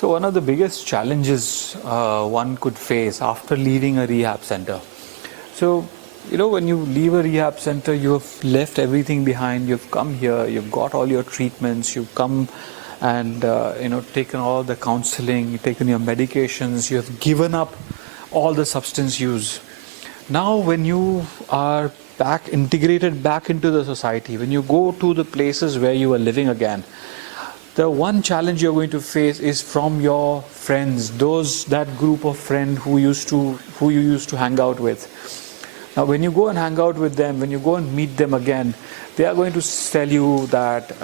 So one of the biggest challenges one could face after leaving a rehab center. So, when you leave a rehab center, you have left everything behind. You've come here, you've got all your treatments, you've come and, taken all the counseling, you've taken your medications, you have given up all the substance use. Now, when you are integrated back into the society, when you go to the places where you are living again, the one challenge you're going to face is from your friends, that group of friends who you used to hang out with. Now, when you go and hang out with them, when you go and meet them again, they are going to tell you that,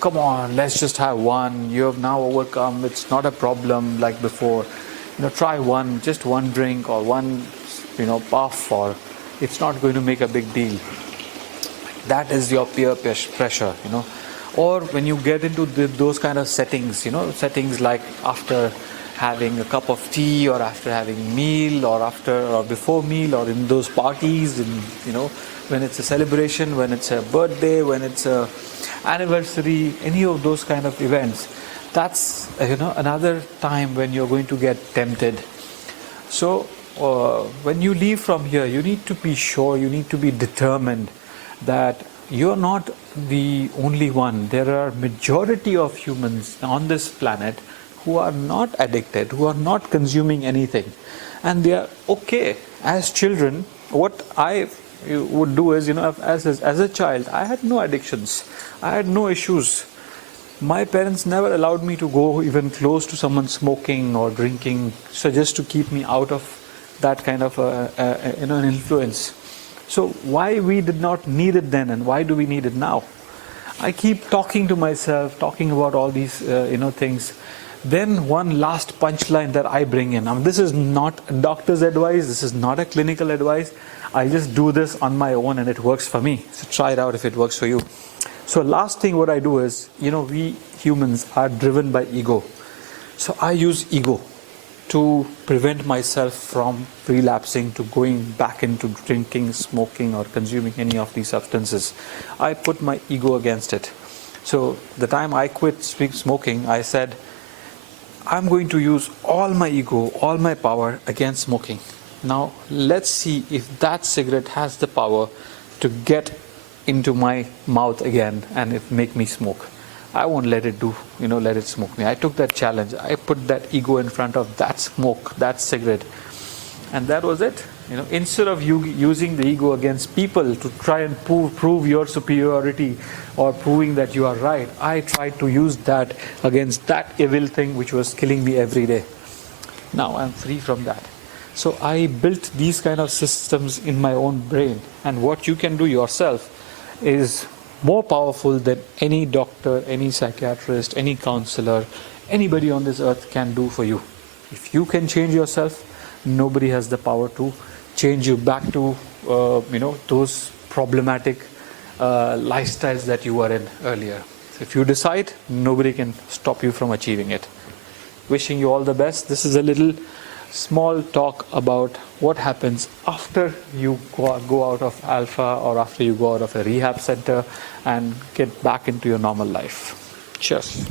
come on, let's just have one. You have now overcome. It's not a problem like before. Try just one drink or one, puff, or it's not going to make a big deal. That is your peer pressure, Or when you get into those kind of settings, settings like after having a cup of tea, or after having a meal, or after or before meal, or in those parties, when it's a celebration, when it's a birthday, when it's a anniversary, any of those kind of events, that's another time when you're going to get tempted. So when you leave from here, you need to be sure, you need to be determined that you're not the only one. There are majority of humans on this planet who are not addicted, who are not consuming anything, and they are okay. As children, what I would do is, as a child, I had no addictions, I had no issues. My parents never allowed me to go even close to someone smoking or drinking, so just to keep me out of that kind of an influence. So why we did not need it then, and why do we need it now? I keep talking to myself, talking about all these things. Then one last punchline that I bring in. This is not a doctor's advice, this is not a clinical advice. I just do this on my own and it works for me. So try it out if it works for you. So last thing what I do is, we humans are driven by ego. So I use ego to prevent myself from relapsing to going back into drinking, smoking, or consuming any of these substances. I put my ego against it. So the time I quit smoking, I said, I'm going to use all my ego, all my power against smoking. Now let's see if that cigarette has the power to get into my mouth again and it make me smoke. I won't let it let it smoke me. I took that challenge. I put that ego in front of that smoke, that cigarette. And that was it. Instead of you using the ego against people to try and prove your superiority or proving that you are right, I tried to use that against that evil thing which was killing me every day. Now I'm free from that. So I built these kind of systems in my own brain. And what you can do yourself is more powerful than any doctor, any psychiatrist, any counselor, anybody on this earth can do for you. If you can change yourself, nobody has the power to change you back to those problematic lifestyles that you were in earlier. So if you decide, nobody can stop you from achieving it. Wishing you all the best. This is a little small talk about what happens after you go out of alpha, or after you go out of a rehab center and get back into your normal life. Cheers.